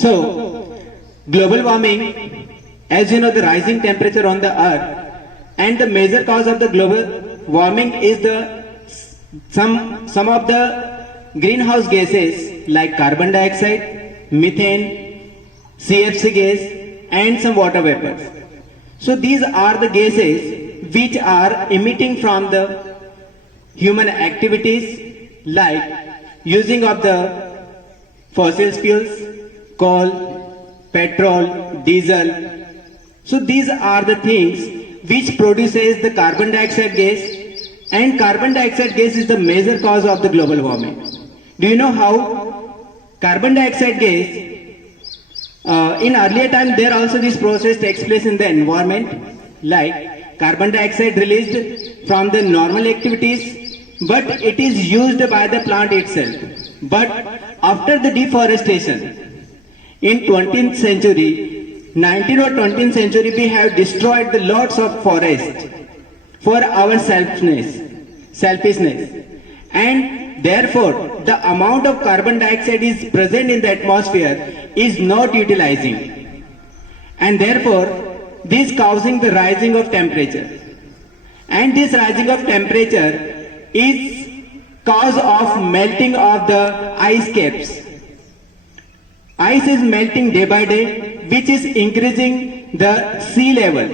So, global warming, as you know, the rising temperature on the earth, and the major cause of the global warming is the some of the greenhouse gases like carbon dioxide, methane, CFC gas, and some water vapors. So these are the gases which are emitting from the human activities like using of the fossil fuels, coal, petrol, diesel. So these are the things which produces the carbon dioxide gas, and carbon dioxide gas is the major cause of the global warming. Do you know how carbon dioxide gas, in earlier time there also this process takes place in the environment, like carbon dioxide released from the normal activities, but it is used by the plant itself. But after the deforestation, in 20th century, 19th or 20th century, we have destroyed the lots of forest for our selfishness, and therefore the amount of carbon dioxide is present in the atmosphere is not utilizing, and therefore this causing the rising of temperature, and this rising of temperature is cause of melting of the ice caps. Ice is melting day by day, which is increasing the sea level.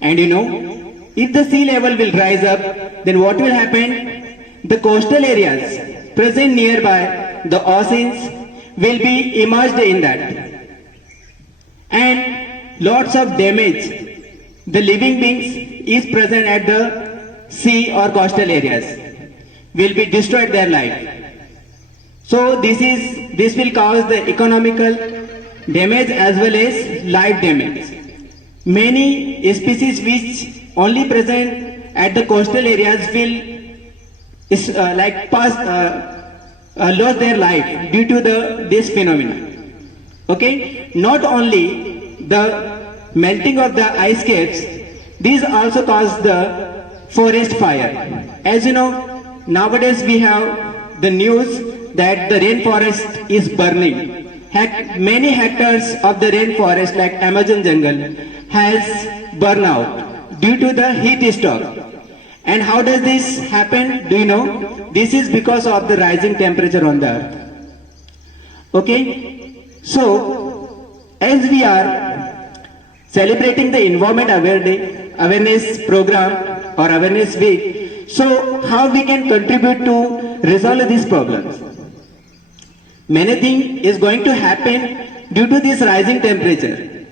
And you know, if the sea level will rise up, then what will happen? The coastal areas present nearby, the oceans, will be immersed in that. And lots of damage, the living beings is present at the sea or coastal areas, will be destroyed their life. So this will cause the economical damage as well as life damage. Many species which only present at the coastal areas will lose their life due to this phenomenon. Okay, not only the melting of the ice caps, these also cause the forest fire. As you know, nowadays we have the news that the rainforest is burning. Many hectares of the rainforest like Amazon jungle has burned out due to the heat stroke. And how does this happen? Do you know? This is because of the rising temperature on the earth. Okay? So, as we are celebrating the Environment Awareness Program or Awareness Week, so how we can contribute to resolve these problems? Many things is going to happen due to this rising temperature.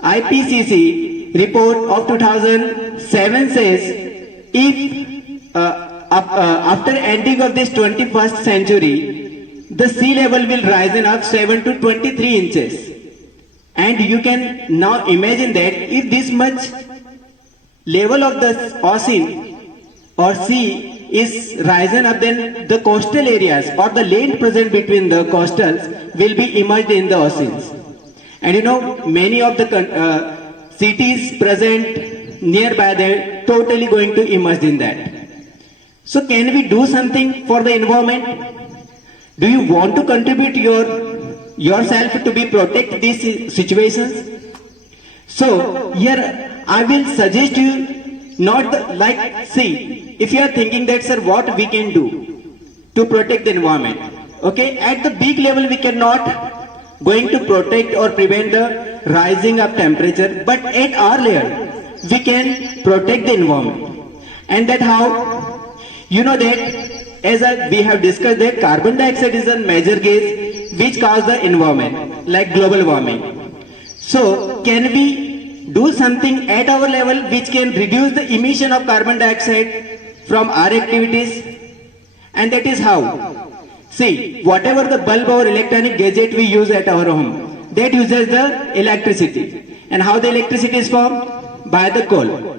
IPCC report of 2007 says if after ending of this 21st century, the sea level will rise up 7 to 23 inches. And you can now imagine that if this much level of the ocean or sea is risen up, then the coastal areas or the land present between the coastals will be immersed in the oceans. And you know, many of the cities present nearby, they're totally going to immerse in that. So can we do something for the environment? Do you want to contribute yourself to be protect these situations? So here I will suggest you if you are thinking that, sir, what we can do to protect the environment. Okay, at the big level we cannot going to protect or prevent the rising of temperature, but at our level we can protect the environment. And that how? You know that as we have discussed that carbon dioxide is a major gas which causes the environment like global warming. So can we do something at our level which can reduce the emission of carbon dioxide from our activities? And that is how? See, whatever the bulb or electronic gadget we use at our home, that uses the electricity. And how the electricity is formed? By the coal.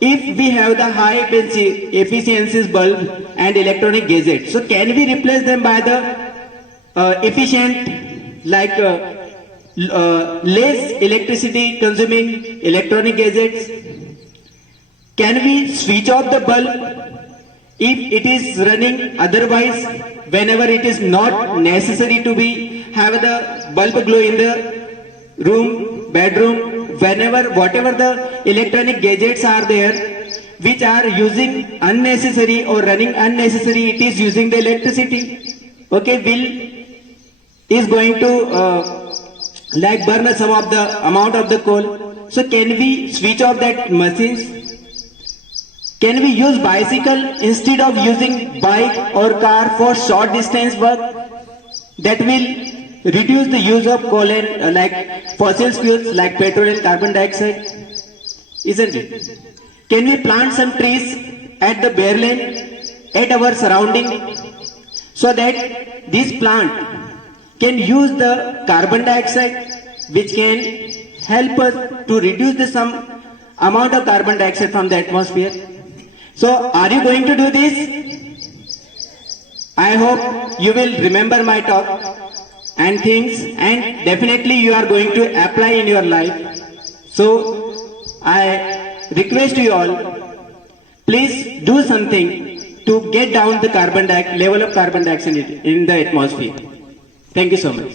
If we have the high efficiency bulb and electronic gadget, so can we replace them by the efficient less electricity consuming electronic gadgets? Can we switch off the bulb if it is running, otherwise whenever it is not necessary to be have the bulb glow in the room, bedroom, whenever, whatever the electronic gadgets are there, which are using unnecessary or running unnecessary, it is using the electricity. Okay, is going to like burn some of the amount of the coal. So can we switch off that machines? Can we use bicycle instead of using bike or car for short distance work? That will reduce the use of coal and like fossil fuels like petrol and carbon dioxide, isn't it? Can we plant some trees at the bare land, at our surrounding, so that this plant can use the carbon dioxide, which can help us to reduce the some amount of carbon dioxide from the atmosphere. So are you going to do this? I hope you will remember my talk and things, and definitely you are going to apply in your life. So I request you all, please do something to get down the level of carbon dioxide in the atmosphere. Thank you so much.